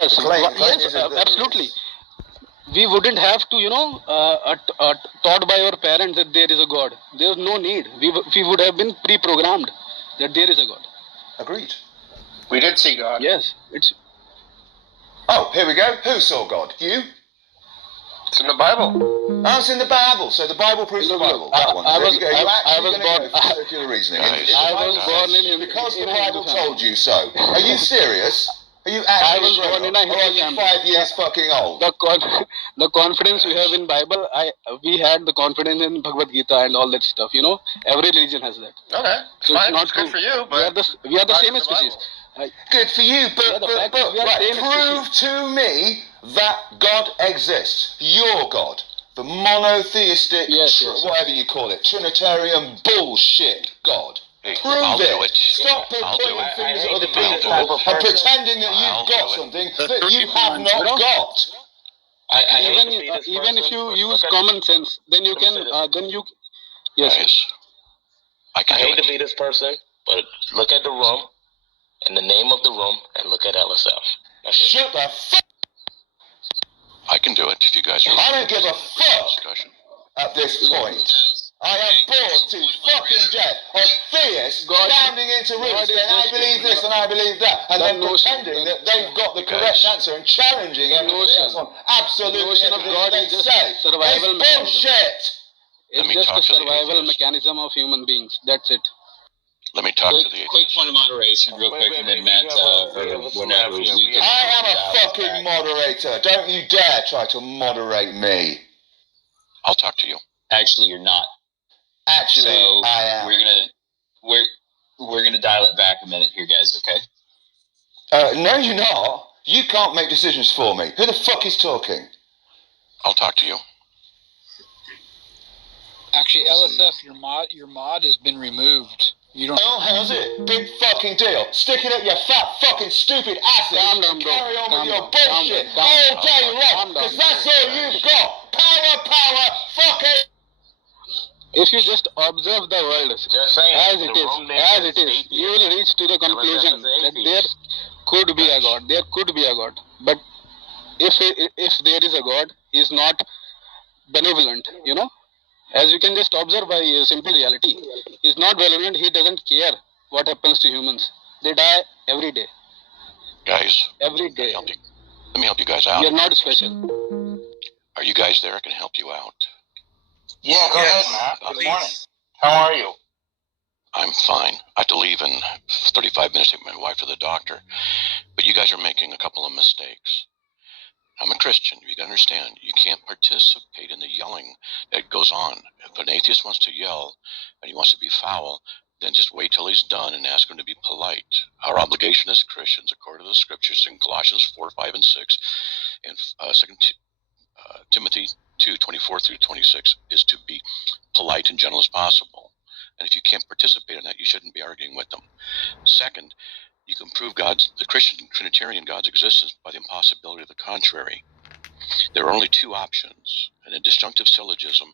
Yes, The claim yes, is that absolutely. We wouldn't have to, taught by our parents that there is a God. There's no need. We would have been pre-programmed that there is a God. Agreed. We did see God. Yes, it's. Oh, here we go. Who saw God? You? It's in the Bible. Oh, it's in the Bible. So the Bible proves the Bible. That one. There you go. You're actually going to go for circular reasoning. I was born in because the Bible told you so. Are you serious? Are you actually? I was born in a Or are you Hindu 5 years fucking old? The confidence we have in Bible, we had the confidence in Bhagavad Gita and all that stuff. Every religion has that. Okay, So fine. it's not It's good true. for you, but we are the same species. Good for you, but prove to me that God exists. Your God. The monotheistic, whatever you call it, Trinitarian bullshit God. Prove it. Stop pointing fingers at other people and pretending that you've got something that you have not got. Even if you use common sense, then you can. Yes. I hate to be this person, but look at the room, and the name of the room, and look at LSF. Shut the fuck. I can do it if you guys are. I don't give a fuck at this point. I am bored to fucking death of theists standing into rooms saying, I believe this and I believe that, and then pretending that they've got the correct answer and challenging everything else on absolutely everything they say. It's bullshit! It's just a survival mechanism of human beings. That's it. Let me talk to the atheist. Quick point of moderation, real quick, and then Matt, or whatever. I am a fucking moderator. Don't you dare try to moderate me. I'll talk to you. Actually, you're not. Actually, so I am. We're gonna dial it back a minute here, guys. Okay? No, you're not. You can't make decisions for me. Who the fuck is talking? I'll talk to you. Actually, LSF, your mod has been removed. You don't. Oh, how's it? Big fucking deal. Stick it up your fat fucking stupid asses. Carry on with your bullshit all day long. Because that's all you've got. Power, fuck it. If you just observe the world as it is, you will reach to the conclusion that there could be a God. There could be a God. But if there is a God, he is not benevolent, As you can just observe by simple reality. He is not benevolent, he doesn't care what happens to humans. They die every day. Guys. Every day. Let me help you guys out. You're not special. Are you guys there? I can help you out. Yeah, go ahead, Matt. Good morning. How are you? I'm fine. I have to leave in 35 minutes to take my wife to the doctor. But you guys are making a couple of mistakes. I'm a Christian. You gotta understand. You can't participate in the yelling that goes on. If an atheist wants to yell and he wants to be foul, then just wait till he's done and ask him to be polite. Our obligation as Christians, according to the scriptures in Colossians 4, 5, and 6, and 2 Timothy 2, 24 through 26, is to be polite and gentle as possible. And if you can't participate in that, you shouldn't be arguing with them. Second, you can prove the Christian Trinitarian God's existence by the impossibility of the contrary. There are only two options. In a disjunctive syllogism,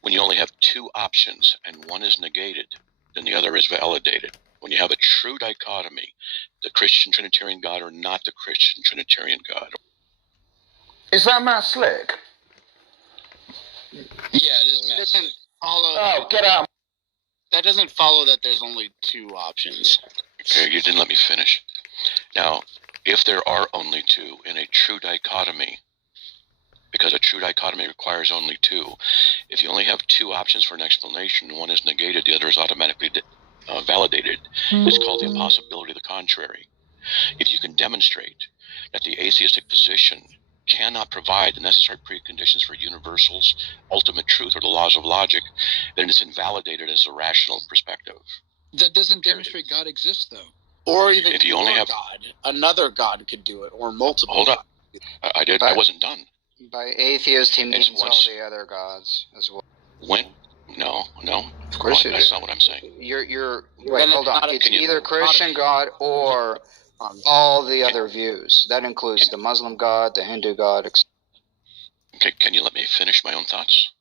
when you only have two options and one is negated, then the other is validated. When you have a true dichotomy, the Christian Trinitarian God or not the Christian Trinitarian God. Is that Matt Slick? Yeah, it is Matt Slick. Oh, get out. That doesn't follow that there's only two options. Okay, you didn't let me finish. Now, if there are only two in a true dichotomy, because a true dichotomy requires only two, if you only have two options for an explanation, one is negated, the other is automatically validated. It's called the impossibility of the contrary. If you can demonstrate that the atheistic position cannot provide the necessary preconditions for universals, ultimate truth, or the laws of logic, then it's invalidated as a rational perspective. That doesn't demonstrate God exists, though. Or even if you only have God, another God could do it, or multiple. Hold up, I did. I wasn't done. By atheist, he means all the other gods as well. No. Of course it is. That's not what I'm saying. Wait, hold on. It's either Christian God or all the other views. That includes the Muslim God, the Hindu God, etc. Okay, can you let me finish my own thoughts?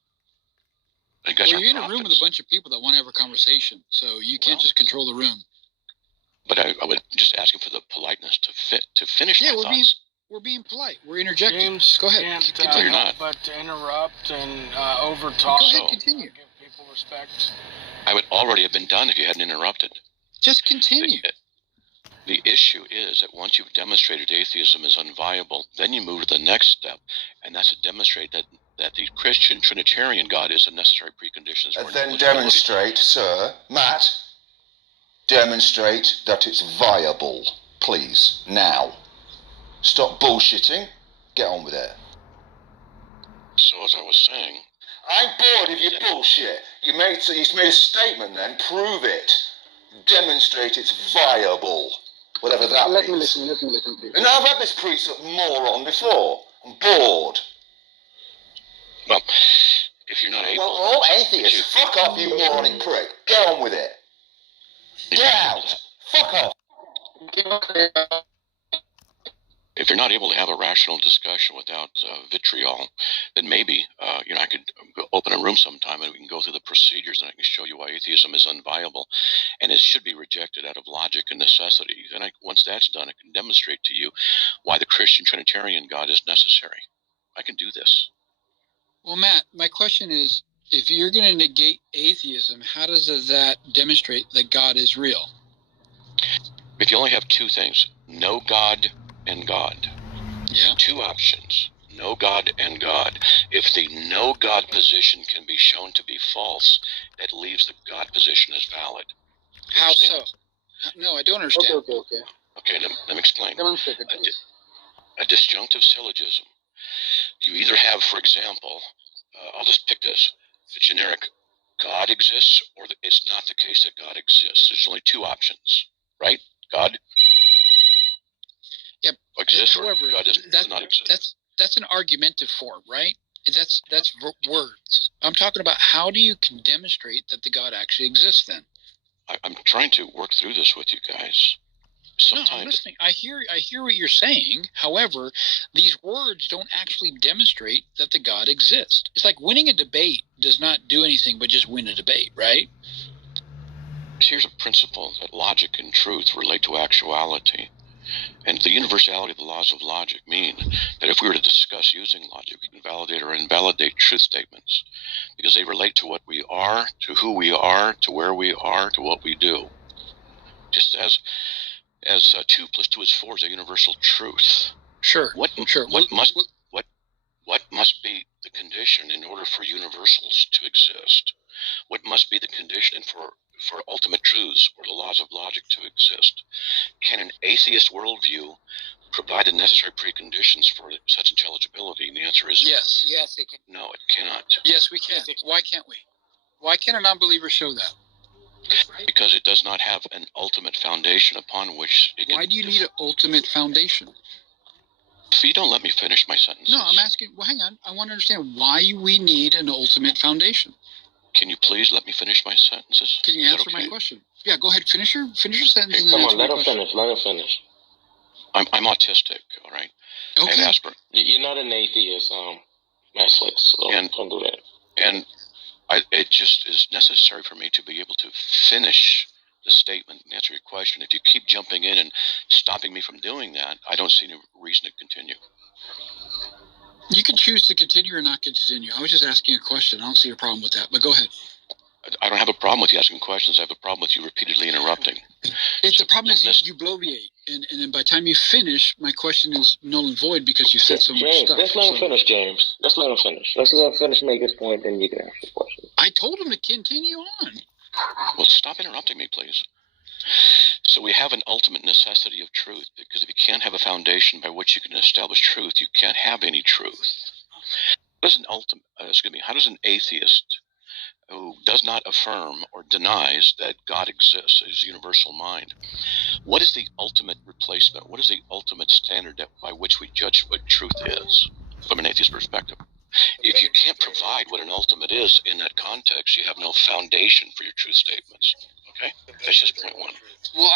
You're in a room with a bunch of people that want to have a conversation, so you can't just control the room. But I would just ask him for the politeness to finish my thoughts. We're being polite. We're interjecting. James Go ahead. Can't, No, you're not. but to interrupt and overtalk. Go ahead, continue. Give people respect. I would already have been done if you hadn't interrupted. Just continue. The issue is that once you've demonstrated atheism is unviable, then you move to the next step, and that's to demonstrate that the Christian Trinitarian God is a necessary precondition. And then demonstrate, sir, Matt, demonstrate that it's viable, please, now. Stop bullshitting, get on with it. So as I was saying... I'm bored of your bullshit. You made a statement then, prove it. Demonstrate it's viable. Whatever that means. Let me listen, please. And I've had this precept moron before. I'm bored. Well, if you're not able... Well, all atheists, fuck off, you moronic prick. Get on with it. Get out. Fuck off. If you're not able to have a rational discussion without vitriol, then maybe, I could open a room sometime and we can go through the procedures and I can show you why atheism is unviable and it should be rejected out of logic and necessity. Then once that's done, I can demonstrate to you why the Christian Trinitarian God is necessary. I can do this. Well, Matt, my question is, if you're going to negate atheism, how does that demonstrate that God is real? If you only have two things, no God and God. Yeah. Two options, no God and God. If the no God position can be shown to be false, that leaves the God position as valid. How so? No, I don't understand. Okay, let me explain. A disjunctive syllogism. You either have, for example, I'll just pick this, the generic God exists or it's not the case that God exists. There's only two options, right? God exists, however, or God does not exist. That's an argumentative form, right? That's words. I'm talking about how do you can demonstrate that the God actually exists then? I'm trying to work through this with you guys. Sometimes, no, I'm listening. I hear what you're saying. However, these words don't actually demonstrate that the God exists. It's like winning a debate does not do anything but just win a debate, right? Here's a principle that logic and truth relate to actuality. And the universality of the laws of logic mean that if we were to discuss using logic, we can validate or invalidate truth statements because they relate to what we are, to who we are, to where we are, to what we do. Just as 2 + 2 is 4 is a universal truth. Sure. What must be the condition in order for universals to exist? What must be the condition for ultimate truths or the laws of logic to exist? Can an atheist worldview provide the necessary preconditions for such intelligibility? And the answer is yes. Yes, it can. No, it cannot. Yes, we can. Why can't we? Why can't a non-believer show that? Because it does not have an ultimate foundation upon which it can... Why do you need an ultimate foundation? So you don't let me finish my sentences. No, I'm asking... Well, hang on. I want to understand why we need an ultimate foundation. Can you please let me finish my sentences? Can you answer my question? Yeah, go ahead. Finish your sentence. Hey, come on, let him finish. I'm autistic, all right? Okay. And Asper. You're not an atheist, Maslick, so don't do that. And it just is necessary for me to be able to finish the statement and answer your question. If you keep jumping in and stopping me from doing that, I don't see any reason to continue. You can choose to continue or not continue. I was just asking a question. I don't see a problem with that, but go ahead. I don't have a problem with you asking questions. I have a problem with you repeatedly interrupting. The problem is you bloviate, and then by the time you finish, my question is null and void because you said so much stuff. Let's let him finish, James. Let's let him finish. Let's let him finish, make his point, then you can ask the question. I told him to continue on. Well, stop interrupting me, please. So we have an ultimate necessity of truth, because if you can't have a foundation by which you can establish truth, you can't have any truth. How does an atheist who does not affirm or denies that God exists as universal mind, what is the ultimate replacement? What is the ultimate standard by which we judge what truth is from an atheist perspective? If you can't provide what an ultimate is in that context, you have no foundation for your truth statements. Okay, that's just point one. Well,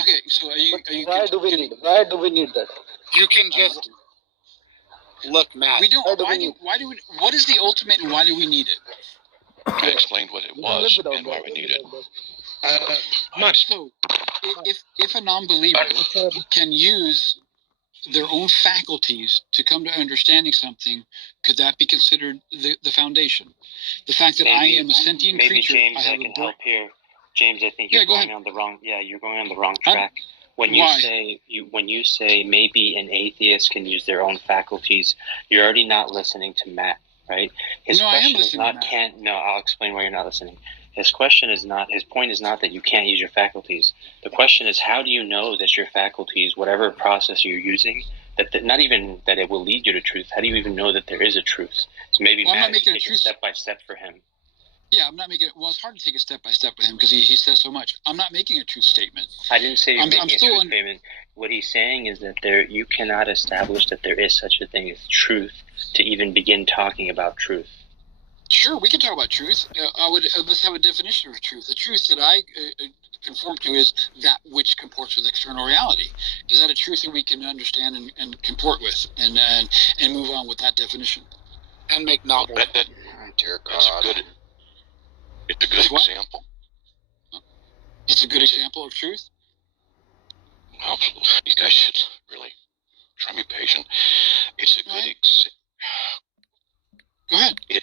okay. So are you? Why do we need that? You can just look, Matt. We don't. What is the ultimate, and why do we need it? I explained what it was and why we need it. So, if a non-believer can use their own faculties to come to understanding something, could that be considered the foundation? The fact that maybe, I am a sentient creature. James, I can help here. James, I think you're going on the wrong. Yeah, you're going on the wrong track. When you say maybe an atheist can use their own faculties, you're already not listening to Matt, right? His question is not can't. No, I'll explain why you're not listening. His question is not. His point is not that you can't use your faculties. The question is, how do you know that your faculties, whatever process you're using, that not even that it will lead you to truth? How do you even know that there is a truth? So maybe Matt is taking step by step for him. Yeah, I'm not making it. Well, it's hard to take a step by step with him because he says so much. I'm not making a truth statement. I didn't say you're making a truth statement. What he's saying is that you cannot establish that there is such a thing as truth to even begin talking about truth. Sure, we can talk about truth. Let's have a definition of truth. The truth that I conform to is that which comports with external reality. Is that a truth that we can understand and comport with, and move on with that definition, and make novels? Dear God. It's a good example. It's a good example of truth. Well, you guys should really try to be patient. It's a good example. Go ahead.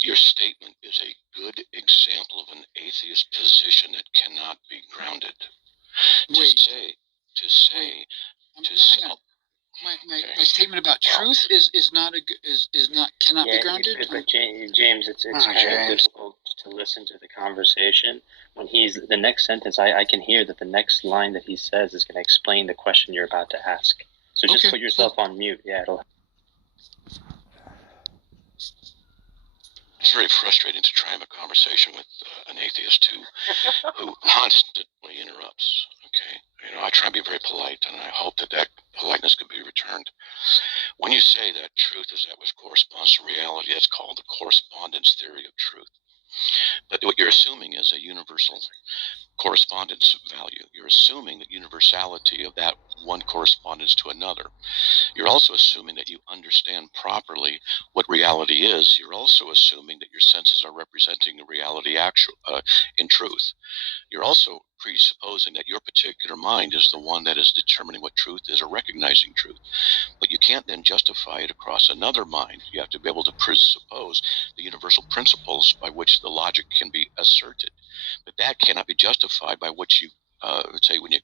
Your statement is a good example of an atheist position that cannot be grounded. My statement about truth cannot be grounded. But James, it's kind of difficult to listen to the conversation when the next sentence. I can hear that the next line that he says is going to explain the question you're about to ask. So just put yourself on mute. Yeah, it'll. It's very frustrating to try and have a conversation with an atheist who constantly interrupts. Okay, I try to be very polite, and I hope that politeness could be returned. When you say that truth is that which corresponds to reality, that's called the correspondence theory of truth. But what you're assuming is a universal correspondence value. You're assuming the universality of that one correspondence to another. You're also assuming that you understand properly what reality is. You're also assuming that your senses are representing the reality in truth. You're also presupposing that your particular mind is the one that is determining what truth is or recognizing truth. But you can't then justify it across another mind. You have to be able to presuppose the universal principles by which the logic can be asserted. But that cannot be justified by what you say when it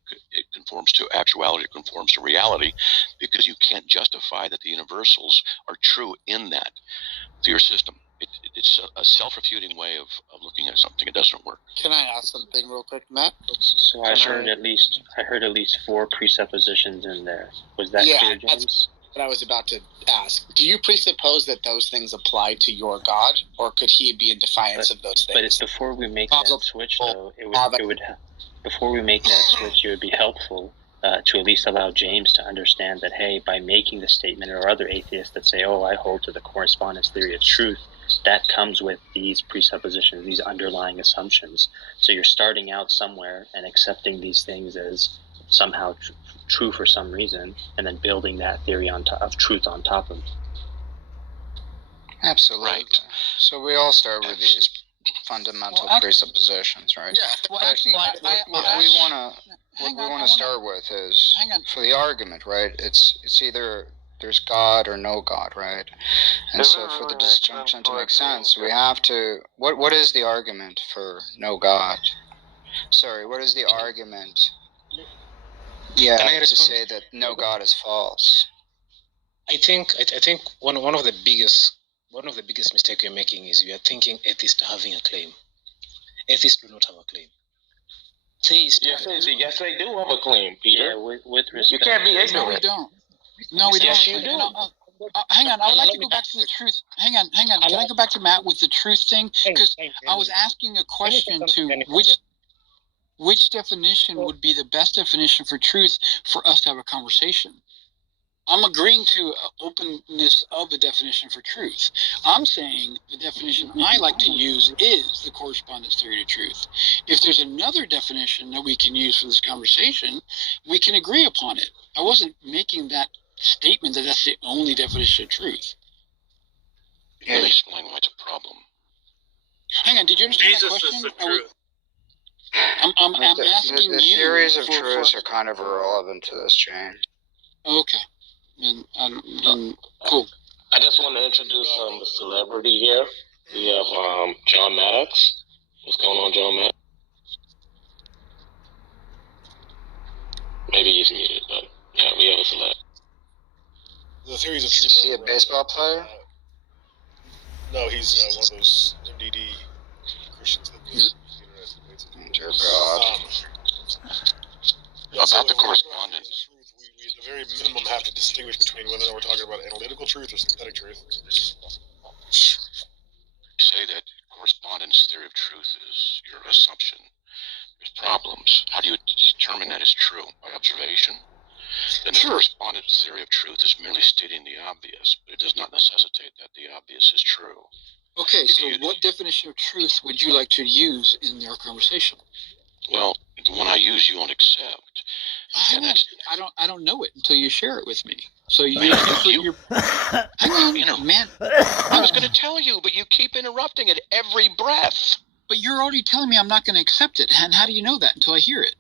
conforms to actuality, it conforms to reality, because you can't justify that the universals are true in that to your system. It's a self-refuting way of looking at something. It doesn't work. Can I ask something real quick, Matt? So I heard at least 4 presuppositions in there. Was that clear, James? That's what I was about to ask. Do you presuppose that those things apply to your God, or could he be in defiance of those things? But before we make that switch, though, before we make that switch, it would be helpful to at least allow James to understand that, hey, by making the statement, or other atheists that say, oh, I hold to the correspondence theory of truth, that comes with these presuppositions, these underlying assumptions. So you're starting out somewhere and accepting these things as somehow true for some reason, and then building that theory of truth on top of it. Absolutely. Right. So we all start with these fundamental presuppositions, right? Yeah. Well, actually, what we want to start with is, for the argument, right? It's either there's God or no God, right? And so for the disjunction to make sense, we have to. What is the argument for no God? Sorry, what is the argument? Yeah, to say that no God is false. I think one of the biggest mistakes you're making is you are thinking atheists are having a claim. Atheists do not have a claim. Yes, they do have a claim, Peter. Yeah, with respect. You can't be ignorant. No, we don't. No, we yes, don't. You do. Hang on, I would like to go back to the truth. Hang on. Can I go back to Matt with the truth thing? Because I was asking a question to which definition would be the best definition for truth for us to have a conversation. I'm agreeing to openness of a definition for truth. I'm saying the definition I like to use is the correspondence theory to truth. If there's another definition that we can use for this conversation, we can agree upon it. I wasn't making that statement that that's the only definition of truth. You can explain why it's a problem. Hang on, did you understand my question? Jesus is the truth. I'm asking the you. theories of truth are kind of irrelevant to this, Jane. Okay. and cool. I just want to introduce the celebrity here. We have John Maddox. What's going on, John Maddox? Maybe he's muted, but yeah, we have a celebrity. The theories of truth. Is he a baseball player? No, he's one of those MDD Christians that do the internet. Dear God. About the correspondence. We at the very minimum have to distinguish between whether we're talking about analytical truth or synthetic truth. You say that correspondence theory of truth is your assumption. There's problems. How do you determine that is true? By observation? Then the correspondence theory of truth is merely stating the obvious, but it does not necessitate that the obvious is true. Okay, so what definition of truth would you like to use in your conversation? Well, the one I use you won't accept. I don't know it until you share it with me. So hang on, man. I was going to tell you, but you keep interrupting at every breath. But you're already telling me I'm not going to accept it, and how do you know that until I hear it?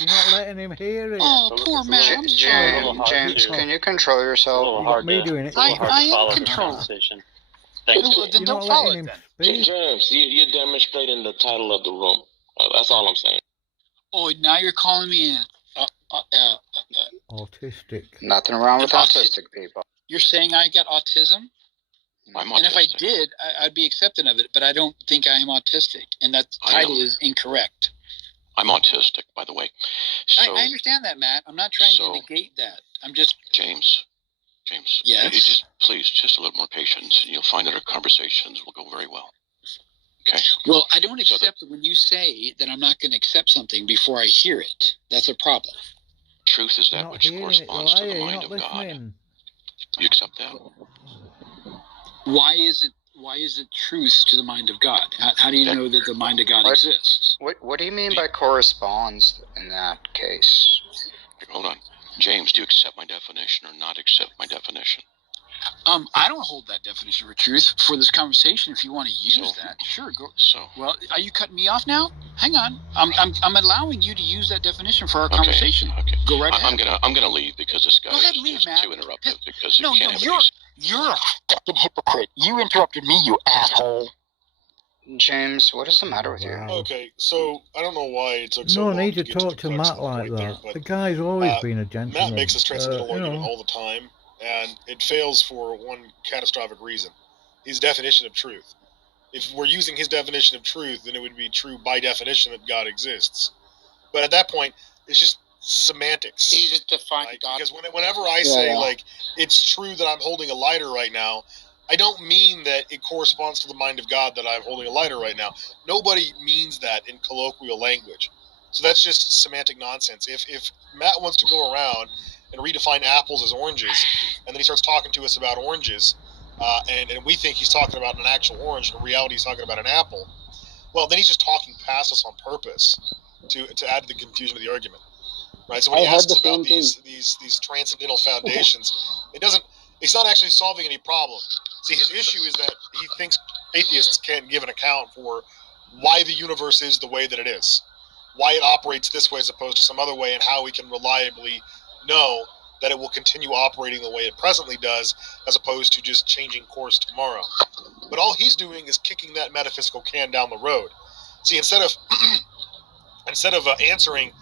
You're not letting him hear it. Oh, poor man. I'm sorry. James, can you control yourself? You got me doing it. I am controlling. Then don't follow it then. James, you're demonstrating the title of the room. That's all I'm saying. Oh, now you're calling me autistic. Nothing wrong with autistic people. You're saying I got autism? I'm autistic. And if I did, I'd be accepting of it, but I don't think I am autistic, and that title is incorrect. I'm autistic, by the way. So, I understand that, Matt. I'm not trying to negate that. I'm just... James. Yes? Please, just a little more patience, and you'll find that our conversations will go very well. Okay? Well, I don't accept it when you say that I'm not going to accept something before I hear it. That's a problem. Truth is that which corresponds to the mind of God. You accept that? Why is it truth to the mind of God? How do you know that the mind of God exists? What do you mean by corresponds in that case? Hold on. James, do you accept my definition or not accept my definition? I don't hold that definition for truth for this conversation. If you want to use that, sure, go. Well, are you cutting me off now? Hang on. I'm allowing you to use that definition for our conversation. Okay. Go right ahead. I'm gonna leave because this guy is just too interruptive. Because you're a fucking hypocrite. You interrupted me, you asshole. James, what is the matter with you? Okay, so I don't know why it took so long. No need to talk to Matt like that. The guy's always been a gentleman. Matt makes this transcendental argument all the time, and it fails for one catastrophic reason. His definition of truth. If we're using his definition of truth, then it would be true by definition that God exists. But at that point, it's just semantics. He just defined God. Because whenever I say, like, it's true that I'm holding a lighter right now, I don't mean that it corresponds to the mind of God that I'm holding a lighter right now. Nobody means that in colloquial language. So that's just semantic nonsense. If Matt wants to go around and redefine apples as oranges, and then he starts talking to us about oranges, and we think he's talking about an actual orange, and in reality he's talking about an apple, well, then he's just talking past us on purpose to add to the confusion of the argument. Right? So when he asks about these transcendental foundations, it's not actually solving any problem. See, his issue is that he thinks atheists can't give an account for why the universe is the way that it is, why it operates this way as opposed to some other way, and how we can reliably know that it will continue operating the way it presently does as opposed to just changing course tomorrow. But all he's doing is kicking that metaphysical can down the road. See, instead of answering,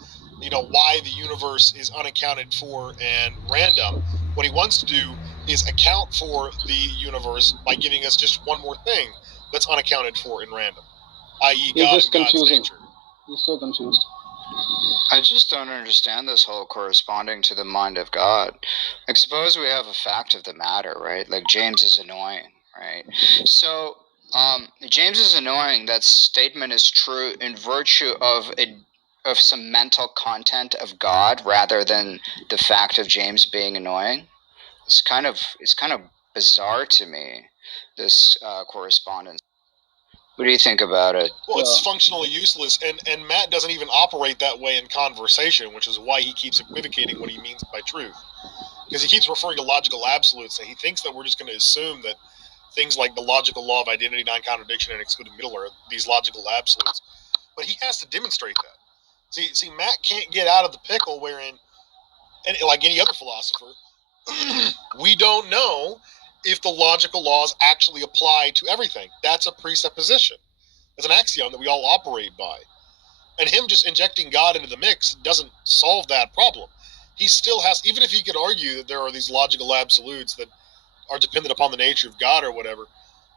why the universe is unaccounted for and random, what he wants to do is account for the universe by giving us just one more thing that's unaccounted for and random, i.e. God and God's nature. He's so confused. I just don't understand this whole corresponding to the mind of God. Like, suppose we have a fact of the matter, right? Like, James is annoying, right? So, James is annoying. That statement is true in virtue of some mental content of God rather than the fact of James being annoying. It's kind of bizarre to me, this correspondence. What do you think about it? Well, it's functionally useless, and Matt doesn't even operate that way in conversation, which is why he keeps equivocating what he means by truth. Because he keeps referring to logical absolutes, and he thinks that we're just going to assume that things like the logical law of identity, non-contradiction, and excluded middle are these logical absolutes. But he has to demonstrate that. See, Matt can't get out of the pickle wherein And like any other philosopher, we don't know if the logical laws actually apply to everything. That's a presupposition. It's an axiom that we all operate by. And him just injecting God into the mix doesn't solve that problem. He still has, even if he could argue that there are these logical absolutes that are dependent upon the nature of God or whatever,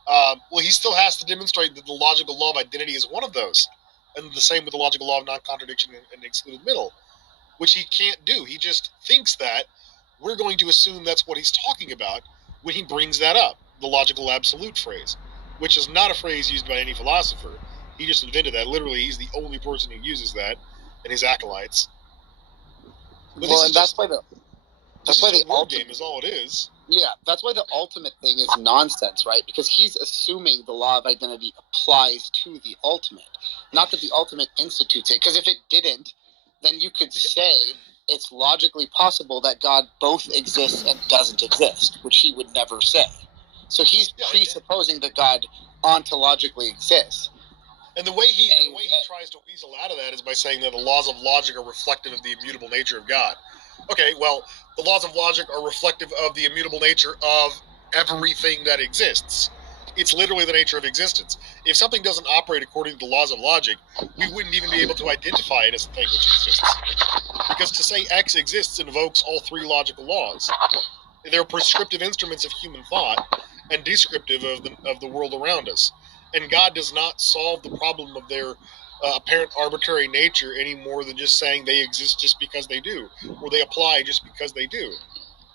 well, he still has to demonstrate that the logical law of identity is one of those. And the same with the logical law of non-contradiction and excluded middle, which he can't do. He just thinks that we're going to assume that's what he's talking about when he brings that up, the logical absolute phrase, which is not a phrase used by any philosopher. He just invented that. Literally, he's the only person who uses that, and his acolytes. But well, and that's why the word game is all it is. Yeah, that's why the ultimate thing is nonsense, right? Because he's assuming the law of identity applies to the ultimate, not that the ultimate institutes it. Because if it didn't, then you could say it's logically possible that God both exists and doesn't exist, which he would never say. So he's presupposing that God ontologically exists. And the way he tries to weasel out of that is by saying that the laws of logic are reflective of the immutable nature of God. Okay, well, the laws of logic are reflective of the immutable nature of everything that exists. It's literally the nature of existence. If something doesn't operate according to the laws of logic, we wouldn't even be able to identify it as a thing which exists. Because to say X exists invokes all three logical laws. They're prescriptive instruments of human thought and descriptive of the world around us. And God does not solve the problem of their apparent arbitrary nature any more than just saying they exist just because they do, or they apply just because they do,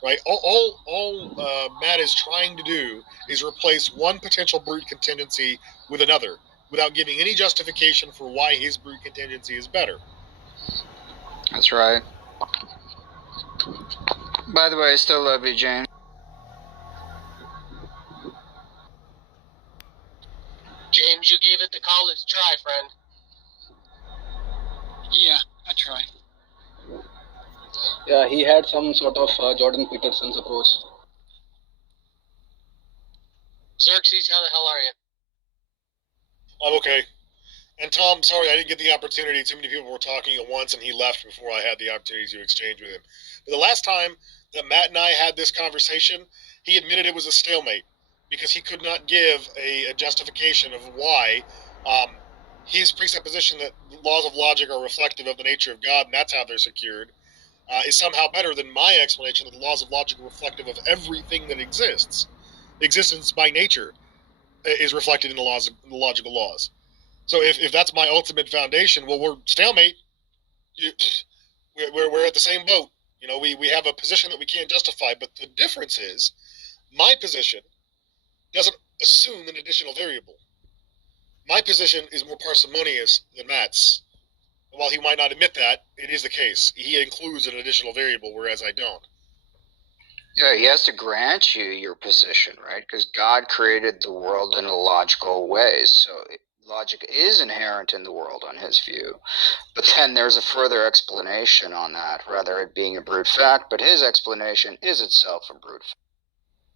right? All Matt is trying to do is replace one potential brute contingency with another without giving any justification for why his brute contingency is better. That's right. By the way, I still love you, James. James, you gave it the college try, friend. Yeah, I try. Yeah, he had some sort of Jordan Peterson's approach. Xerxes, how the hell are you? I'm okay. And Tom, sorry I didn't get the opportunity. Too many people were talking at once, and he left before I had the opportunity to exchange with him. But the last time that Matt and I had this conversation, he admitted it was a stalemate because he could not give a justification of why his presupposition that laws of logic are reflective of the nature of God, and that's how they're secured, is somehow better than my explanation that the laws of logic are reflective of everything that exists. Existence by nature is reflected in the logical laws. So if that's my ultimate foundation, well, we're stalemate. We're at the same boat. You know, we have a position that we can't justify, but the difference is my position doesn't assume an additional variable. My position is more parsimonious than Matt's. While he might not admit that, it is the case. He includes an additional variable, whereas I don't. Yeah, he has to grant you your position, right? Because God created the world in a logical way, so logic is inherent in the world on his view. But then there's a further explanation on that, rather it being a brute fact, but his explanation is itself a brute fact.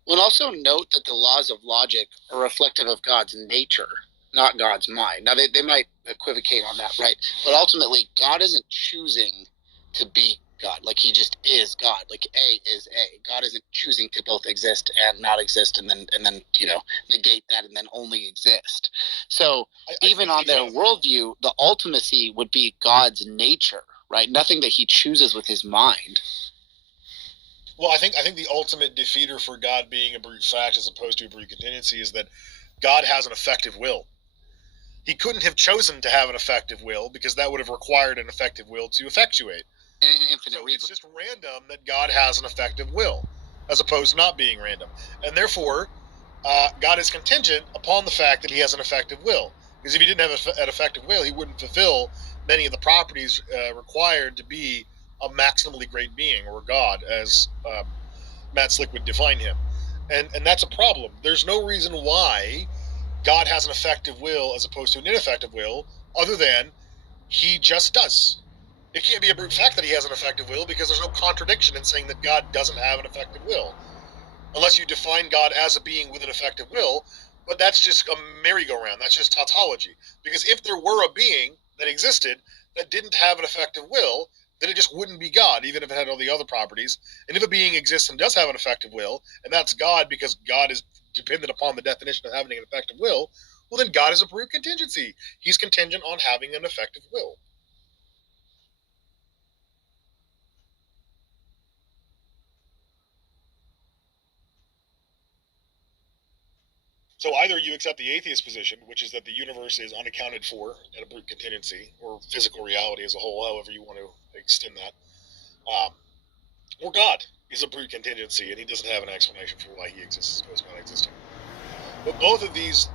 We'll also note that the laws of logic are reflective of God's nature, not God's mind. Now, they might equivocate on that, right? But ultimately, God isn't choosing to be God. Like, he just is God. Like, A is A. God isn't choosing to both exist and not exist and then negate that and then only exist. So, even on their worldview, the ultimacy would be God's nature, right? Nothing that he chooses with his mind. Well, I think the ultimate defeater for God being a brute fact as opposed to a brute contingency is that God has an effective will. He couldn't have chosen to have an effective will because that would have required an effective will to effectuate. So it's just random that God has an effective will as opposed to not being random. And therefore, God is contingent upon the fact that he has an effective will. Because if he didn't have an effective will, he wouldn't fulfill many of the properties required to be a maximally great being, or God, as Matt Slick would define him. And that's a problem. There's no reason why God has an effective will as opposed to an ineffective will, other than he just does. It can't be a brute fact that he has an effective will because there's no contradiction in saying that God doesn't have an effective will. Unless you define God as a being with an effective will, but that's just a merry-go-round. That's just tautology. Because if there were a being that existed that didn't have an effective will, then it just wouldn't be God, even if it had all the other properties. And if a being exists and does have an effective will, and that's God because God is dependent upon the definition of having an effective will, well, then God is a brute contingency. He's contingent on having an effective will. So either you accept the atheist position, which is that the universe is unaccounted for and a brute contingency, or physical reality as a whole, however you want to extend that, or God is a brute contingency and he doesn't have an explanation for why he exists as opposed to not existing. But both of these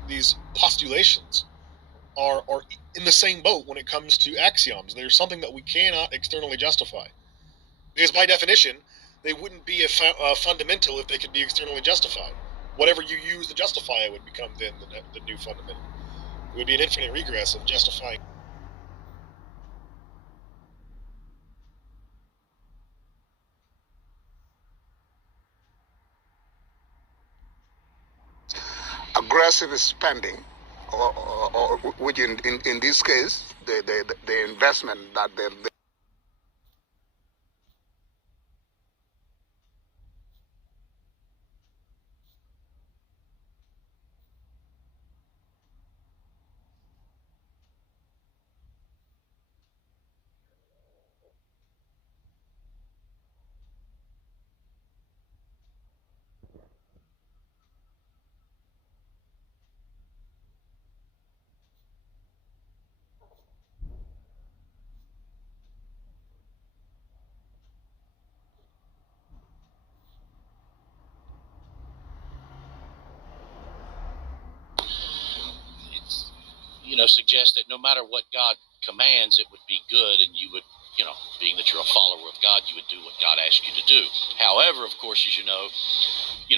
postulations are in the same boat when it comes to axioms. There's something that we cannot externally justify. Because by definition, they wouldn't be a fundamental if they could be externally justified. Whatever you use to justify it would become then the new fundamental. It would be an infinite regress of justifying. Aggressive spending, or which in this case, the investment that they suggest that no matter what God commands, it would be good, and you would, being that you're a follower of God, you would do what God asks you to do. However, of course, as you know,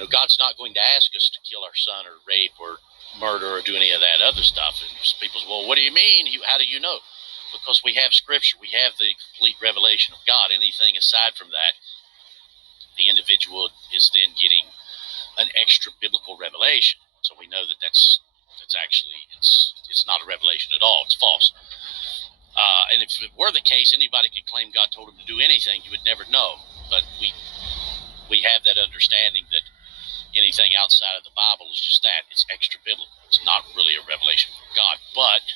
God's not going to ask us to kill our son or rape or murder or do any of that other stuff. And people say, well, what do you mean? How do you know? Because we have Scripture. We have the complete revelation of God. Anything aside from that, the individual is then getting an extra biblical revelation. So we know that that's actually, it's not a revelation at all. It's false. And if it were the case, anybody could claim God told him to do anything. You would never know. But we have that understanding that anything outside of the Bible is just that. It's extra biblical. It's not really a revelation from God. But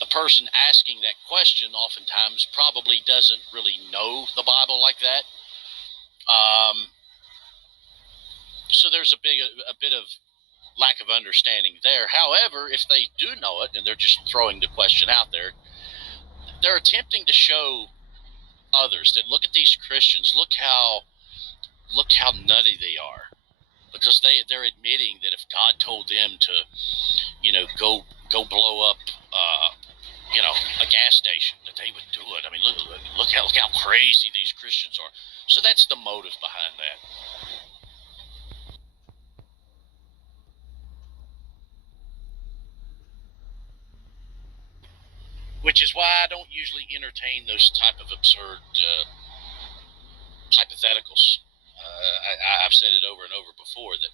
the person asking that question oftentimes probably doesn't really know the Bible like that. So there's a bit of lack of understanding there. However, if they do know it and they're just throwing the question out there, they're attempting to show others that look at these Christians, look how nutty they are, because they're admitting that if God told them to, go blow up, a gas station, that they would do it. I mean, look how crazy these Christians are. So that's the motive behind that. Which is why I don't usually entertain those type of absurd hypotheticals. I've said it over and over before that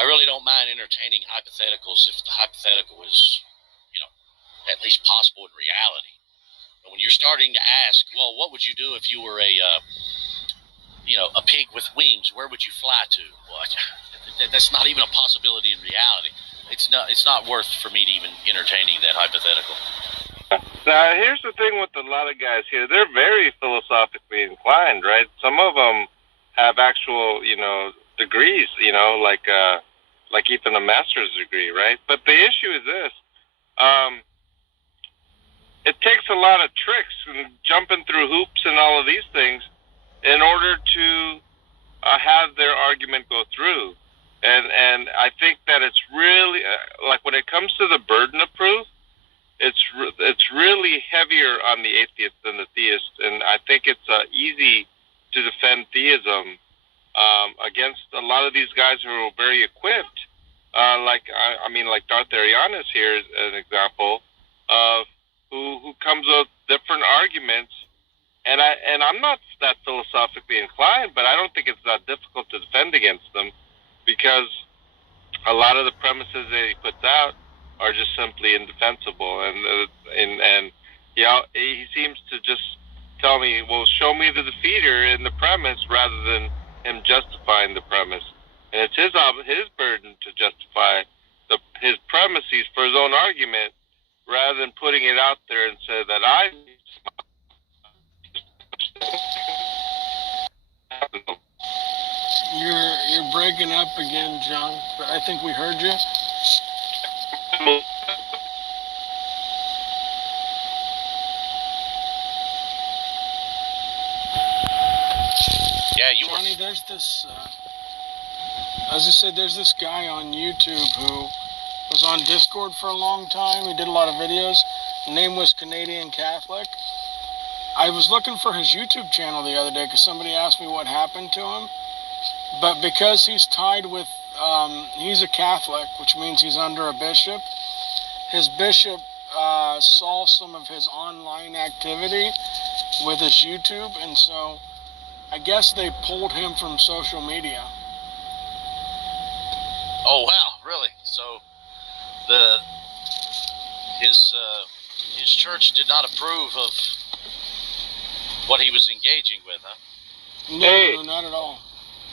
I really don't mind entertaining hypotheticals if the hypothetical is, at least possible in reality. But when you're starting to ask, well, what would you do if you were a pig with wings? Where would you fly to? Well, that's not even a possibility in reality. It's not worth for me to even entertaining that hypothetical. Now, here's the thing with a lot of guys here. They're very philosophically inclined, right? Some of them have actual, degrees, like even a master's degree, right? But the issue is this. It takes a lot of tricks and jumping through hoops and all of these things in order to have their argument go through. And I think that it's really, like when it comes to the burden of proof, it's really heavier on the atheist than the theist, and I think it's easy to defend theism against a lot of these guys who are very equipped. Like Darth Arianus here is an example of who comes with different arguments, and I'm not that philosophically inclined, but I don't think it's that difficult to defend against them because a lot of the premises that he puts out are just simply indefensible, and he seems to just tell me, well, show me the defeater in the premise rather than him justifying the premise. And it's his burden to justify his premises for his own argument rather than putting it out there and say that You're breaking up again, John. But I think we heard you. Yeah, Johnny, there's this. As I said, there's this guy on YouTube who was on Discord for a long time. He did a lot of videos. His name was Canadian Catholic. I was looking for his YouTube channel the other day because somebody asked me what happened to him. But because he's tied with, he's a Catholic, which means he's under a bishop. His bishop saw some of his online activity with his YouTube, and so I guess they pulled him from social media. Oh wow, really? So his church did not approve of what he was engaging with, huh? No, not at all.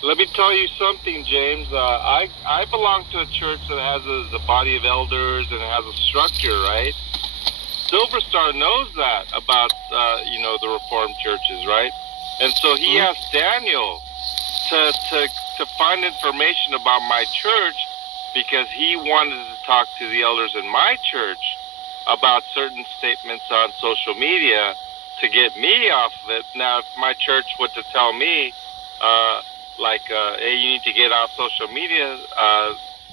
Let me tell you something, James. I belong to a church that has a body of elders and it has a structure, right? Silver Star knows that about the Reformed churches, right? And so he asked Daniel to find information about my church because he wanted to talk to the elders in my church about certain statements on social media to get me off of it. Now, if my church were to tell me, hey, you need to get off social media,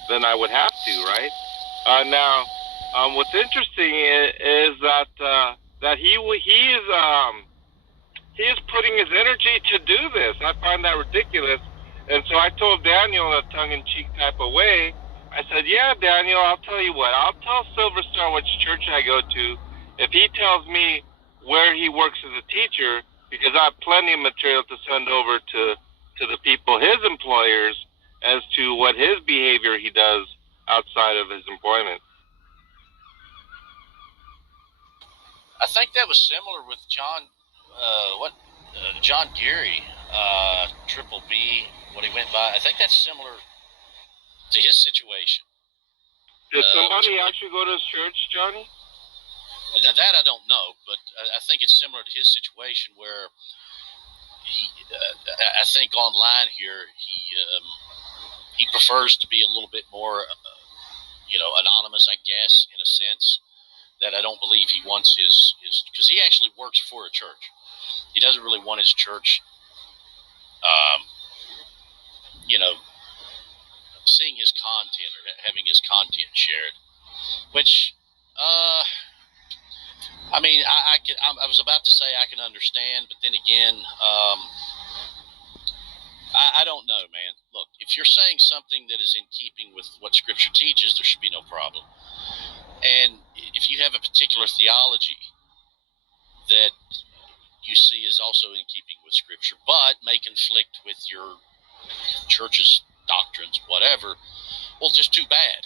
then I would have to, right? Now, what's interesting is that he is putting his energy to do this. I find that ridiculous. And so I told Daniel in a tongue-in-cheek type of way, I said, yeah, Daniel, I'll tell you what. I'll tell Silver Star which church I go to if he tells me where he works as a teacher, because I have plenty of material to send over to the people, his employers, as to what his behavior he does outside of his employment. I think that was similar with John Geary, Triple B, what he went by. I think that's similar to his situation. Did somebody actually go to his church, Johnny? Now that I don't know, but I think it's similar to his situation where I think online here he prefers to be a little bit more, anonymous, I guess, in a sense. That I don't believe he wants his because he actually works for a church. He doesn't really want his church, seeing his content or having his content shared. Which, I was about to say I can understand, but then again, I don't know, man. Look, if you're saying something that is in keeping with what Scripture teaches, there should be no problem. And if you have a particular theology that you see is also in keeping with Scripture, but may conflict with your church's doctrines, whatever, well, just too bad.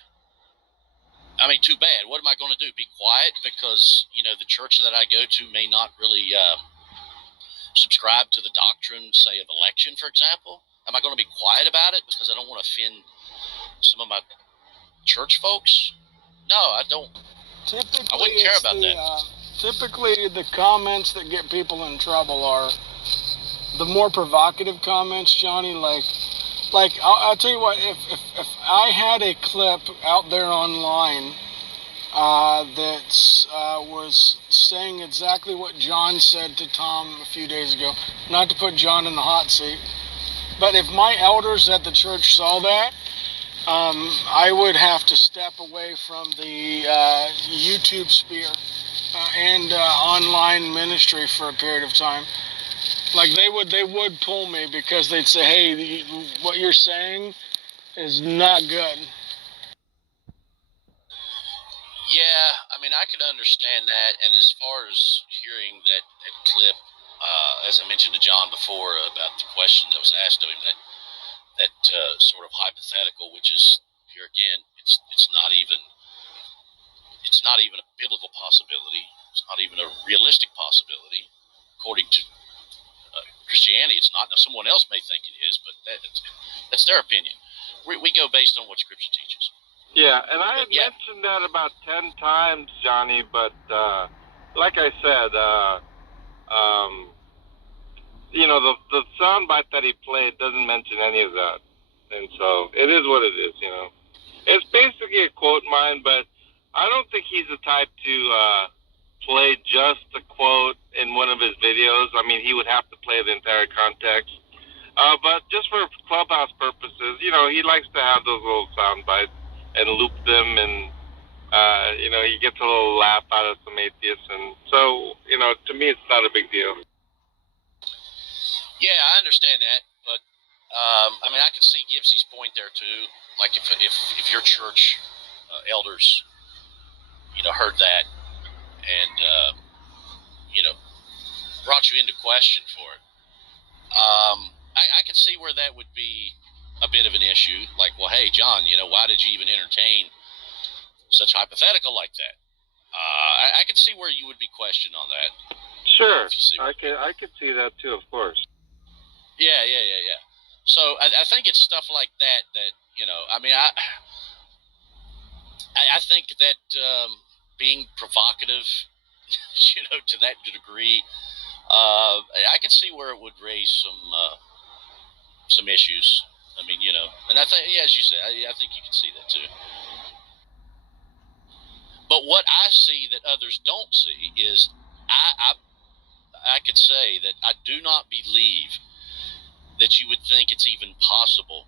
I mean, too bad. What am I going to do? Be quiet because, the church that I go to may not really subscribe to the doctrine, say, of election, for example? Am I going to be quiet about it because I don't want to offend some of my church folks? No, I don't. I wouldn't care about that. Typically, the comments that get people in trouble are the more provocative comments, Johnny. Like I'll tell you what. If I had a clip out there online that was saying exactly what John said to Tom a few days ago, not to put John in the hot seat, but if my elders at the church saw that, I would have to step away from the YouTube sphere and online ministry for a period of time. Like they would pull me because they'd say, "Hey, what you're saying is not good." Yeah, I could understand that. And as far as hearing that clip, as I mentioned to John before about the question that was asked of him, that sort of hypothetical, which is here again, it's not even a biblical possibility. It's not even a realistic possibility. Of according to Christianity, it's not. Now, someone else may think it is, but that's their opinion. We go based on what Scripture teaches. Yeah, and I had mentioned that about 10 times, Johnny, but like I said, the soundbite that he played doesn't mention any of that. And so it is what it is, It's basically a quote mine, but I don't think he's the type to play just a quote in one of his videos. I mean, he would have to play the entire context. But just for Clubhouse purposes, he likes to have those little sound bites and loop them, and, he gets a little laugh out of some atheists. And so, to me, it's not a big deal. Yeah, I understand that. But, I can see Gibbsy's point there, too. Like, if your church elders, heard that and, brought you into question for it, I could see where that would be a bit of an issue. Like, well, hey, John, why did you even entertain such hypothetical like that? I could see where you would be questioned on that. Sure, I could see that too, of course. Yeah. So I think it's stuff like that I think that being provocative, to that degree, I could see where it would raise some issues. And I think, as you said, I think you can see that too. But what I see that others don't see is I could say that I do not believe that you would think it's even possible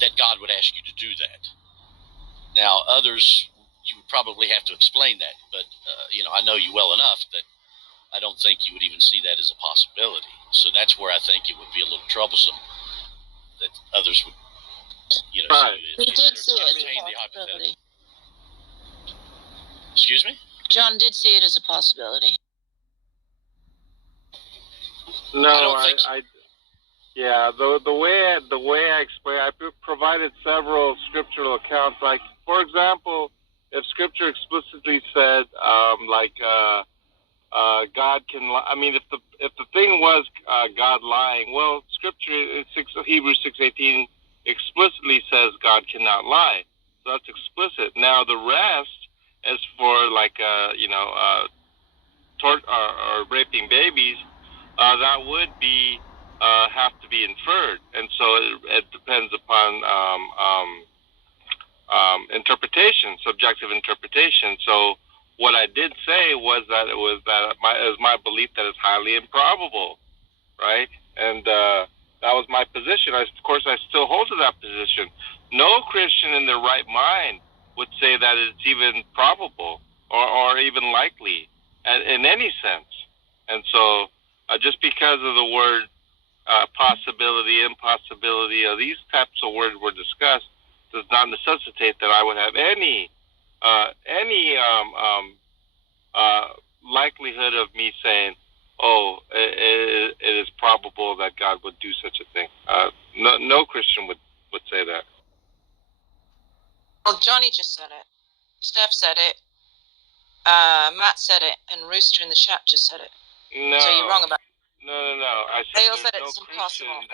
that God would ask you to do that. Now, others, you would probably have to explain that, but I know you well enough that I don't think you would even see that as a possibility. So that's where I think it would be a little troublesome that others would, right. He did see it as a possibility. Excuse me? John did see it as a possibility. No, I don't think so. The way I explain, I provided several scriptural accounts. Like, for example, if Scripture explicitly said, God can lie. I mean, if the thing was God lying, well, Scripture, Hebrews 6:18 explicitly says God cannot lie. So that's explicit. Now the rest is for or raping babies. That would be have to be inferred, and so it depends upon interpretation, subjective interpretation. So what I did say was that it was my belief that it's highly improbable, right? And that was my position. Of course, I still hold to that position. No Christian in their right mind would say that it's even probable or even likely in any sense. And so just because of the word possibility, impossibility, these types of words were discussed, does not necessitate that I would have any likelihood of me saying, it is probable that God would do such a thing. No Christian would say that. Well, Johnny just said it. Steph said it. Matt said it, and Rooster in the chat just said it. No. So you're wrong about it. No. They all said it's impossible.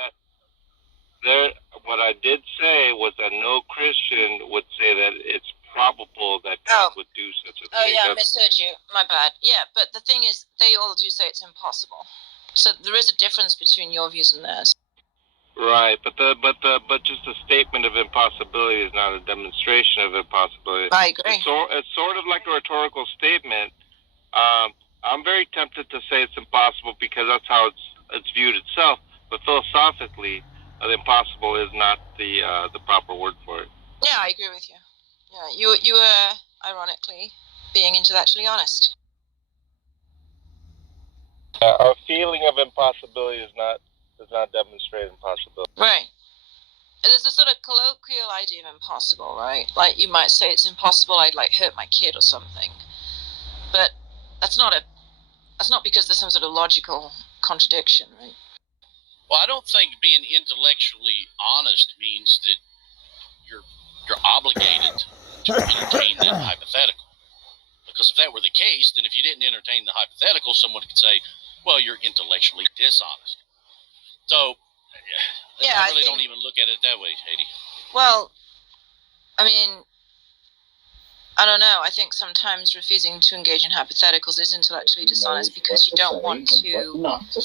What I did say was that no Christian would say that it's probable that God would do such a thing. Oh, yeah, I misheard you. My bad. Yeah, but the thing is, they all do say it's impossible. So there is a difference between your views and theirs. Right, but just a statement of impossibility is not a demonstration of impossibility. I agree. It's sort of like a rhetorical statement. I'm very tempted to say it's impossible because that's how it's viewed itself. But philosophically, the impossible is not the proper word for it. Yeah, I agree with you. Yeah, you were ironically being intellectually honest. Our feeling of impossibility does not demonstrate impossibility. Right. There's a sort of colloquial idea of impossible, right? Like you might say it's impossible I'd hurt my kid or something. But that's not because there's some sort of logical contradiction, right? Well, I don't think being intellectually honest means that you're obligated to entertain that hypothetical. Because if that were the case, then if you didn't entertain the hypothetical, someone could say, well, you're intellectually dishonest. So, I really don't even look at it that way, Haiti. Well, I mean, I don't know. I think sometimes refusing to engage in hypotheticals is intellectually dishonest because you don't want to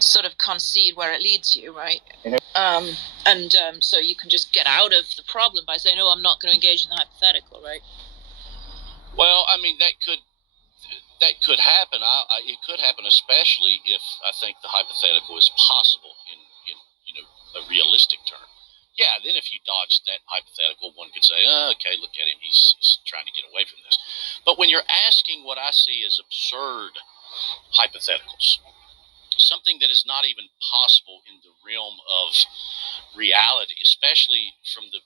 sort of concede where it leads you, right? So you can just get out of the problem by saying, "No, I'm not going to engage in the hypothetical," right? Well, I mean, that could happen. It could happen, especially if I think the hypothetical is possible in a realistic term. Yeah, then if you dodge that hypothetical, one could say, okay, look at him, he's trying to get away from this. But when you're asking what I see as absurd hypotheticals, something that is not even possible in the realm of reality, especially from the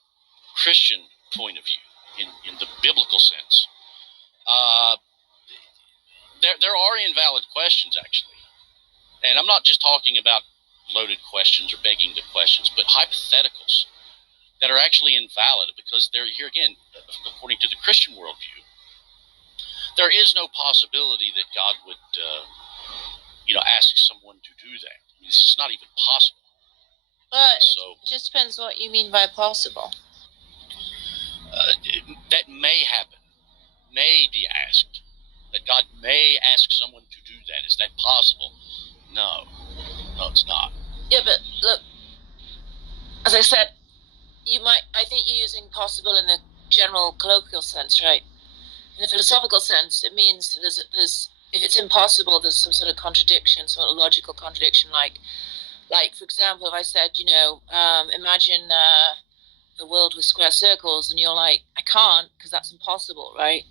Christian point of view, in the biblical sense, there are invalid questions, actually. And I'm not just talking about loaded questions or begging the questions, but hypotheticals that are actually invalid because they're, here again, according to the Christian worldview, there is no possibility that God would, ask someone to do that. I mean, it's just not even possible. But it just depends what you mean by possible. That may happen, may be asked. That God may ask someone to do that. Is that possible? No, it's not. Yeah, but look, as I said, I think you're using possible in the general colloquial sense, right? In the philosophical sense, it means that there's if it's impossible, there's some sort of contradiction, some sort of logical contradiction. Like for example, if I said, imagine a world with square circles, and you're like, I can't because that's impossible, right?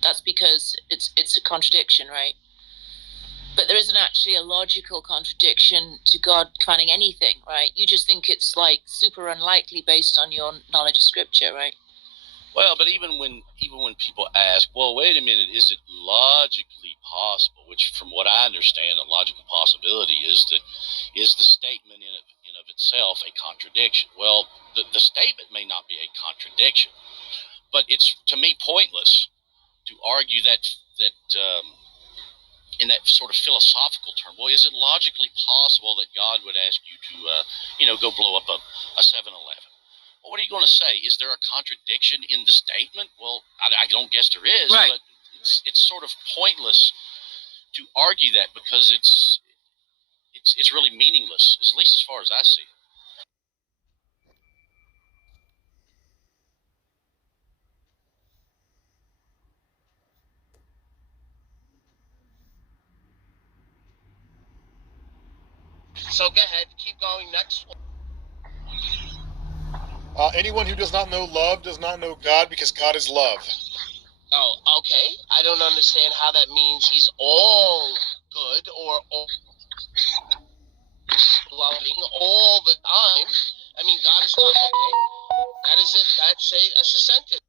That's because it's a contradiction, right? But there isn't actually a logical contradiction to God commanding anything, right? You just think it's like super unlikely based on your knowledge of Scripture, right? Well, but even when people ask, well, wait a minute, is it logically possible? Which, from what I understand, a logical possibility is the statement in of itself a contradiction. Well, the statement may not be a contradiction, but it's to me pointless to argue that in that sort of philosophical term. Well, is it logically possible that God would ask you to, go blow up a 7-Eleven? Well, what are you going to say? Is there a contradiction in the statement? Well, I don't guess there is, right. But it's sort of pointless to argue that because it's really meaningless, at least as far as I see it. So go ahead, keep going. Next one. Anyone who does not know love does not know God, because God is love. Oh, okay. I don't understand how that means he's all good or all loving all the time. I mean, God is love. Okay, that is it. That's a sentence.